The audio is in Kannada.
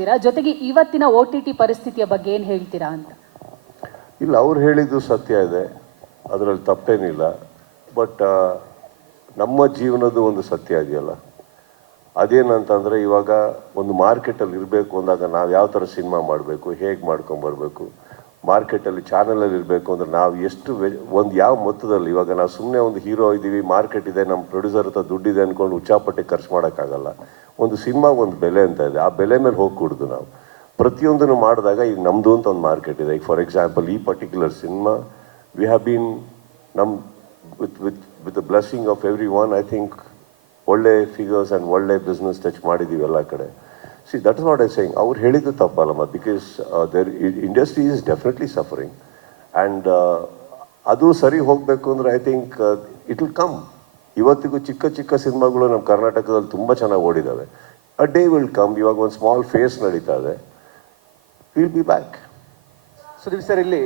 ಮಾಡಿದ್ದೀರಾ. ಜೊತೆಗೆ ಇವತ್ತಿನ OTT ಪರಿಸ್ಥಿತಿಯ ಬಗ್ಗೆ ಏನು ಹೇಳ್ತೀರಾ ಅಂತ? ಇಲ್ಲ, ಅವ್ರು ಹೇಳಿದ್ದು ಸತ್ಯ ಇದೆ, ಅದರಲ್ಲಿ ತಪ್ಪೇನಿಲ್ಲ. ಬಟ್ ನಮ್ಮ ಜೀವನದ ಒಂದು ಸತ್ಯ ಇದೆಯಲ್ಲ, ಅದೇನಂತಂದರೆ ಇವಾಗ ಒಂದು ಮಾರ್ಕೆಟಲ್ಲಿ ಇರಬೇಕು ಅಂದಾಗ ನಾವು ಯಾವ ಥರ ಸಿನಿಮಾ ಮಾಡಬೇಕು, ಹೇಗೆ ಮಾಡ್ಕೊಂಬರ್ಬೇಕು, ಮಾರ್ಕೆಟಲ್ಲಿ ಚಾನಲಲ್ಲಿ ಇರಬೇಕು ಅಂದರೆ ನಾವು ಎಷ್ಟು ಒಂದು ಯಾವ ಮೊತ್ತದಲ್ಲಿ, ಇವಾಗ ನಾವು ಸುಮ್ಮನೆ ಒಂದು ಹೀರೋ ಇದ್ದೀವಿ, ಮಾರ್ಕೆಟ್ ಇದೆ, ನಮ್ಮ ಪ್ರೊಡ್ಯೂಸರ್ ಹತ್ರ ದುಡ್ಡಿದೆ ಅಂದ್ಕೊಂಡು ಉಚ್ಚಾಪಟ್ಟೆ ಖರ್ಚು ಮಾಡೋಕ್ಕಾಗಲ್ಲ. ಒಂದು ಸಿನಿಮಾಗೆ ಒಂದು ಬೆಲೆ ಅಂತ ಇದೆ, ಆ ಬೆಲೆ ಮೇಲೆ ಹೋಗ್ಕೊಡ್ದು ನಾವು ಪ್ರತಿಯೊಂದನ್ನು ಮಾಡಿದಾಗ. ಈಗ ನಮ್ಮದು ಅಂತ ಒಂದು ಮಾರ್ಕೆಟ್ ಇದೆ. ಈಗ ಫಾರ್ ಎಕ್ಸಾಂಪಲ್ ಈ particular cinema we have been ನಮ್ಮ with the blessing of every one, I think ಒಳ್ಳೆ ಫಿಗರ್ಸ್ ಆ್ಯಂಡ್ ಒಳ್ಳೆ ಬಿಸ್ನೆಸ್ ಟಚ್ ಮಾಡಿದ್ದೀವಿ ಎಲ್ಲ ಕಡೆ. See that is what I saying. ಅವ್ರು ಹೇಳಿದ್ದು ತಪ್ಪಲ್ಲಮ್ಮ, because there industry is definitely suffering and ಅದು ಸರಿ ಹೋಗಬೇಕು ಅಂದರೆ I think it will come. ಇವತ್ತಿಗೂ ಚಿಕ್ಕ ಚಿಕ್ಕ ಸಿನಿಮಾಗಳು ನಮ್ಮ ಕರ್ನಾಟಕದಲ್ಲಿ ತುಂಬ ಚೆನ್ನಾಗಿ ಓಡಿದ್ದಾವೆ. A day will come. ಇವಾಗ ಒಂದು ಸ್ಮಾಲ್ ಫೇಸ್ ನಡೀತಾ ಇದೆ, will be back. Sudeep sir, ಇಲ್ಲಿ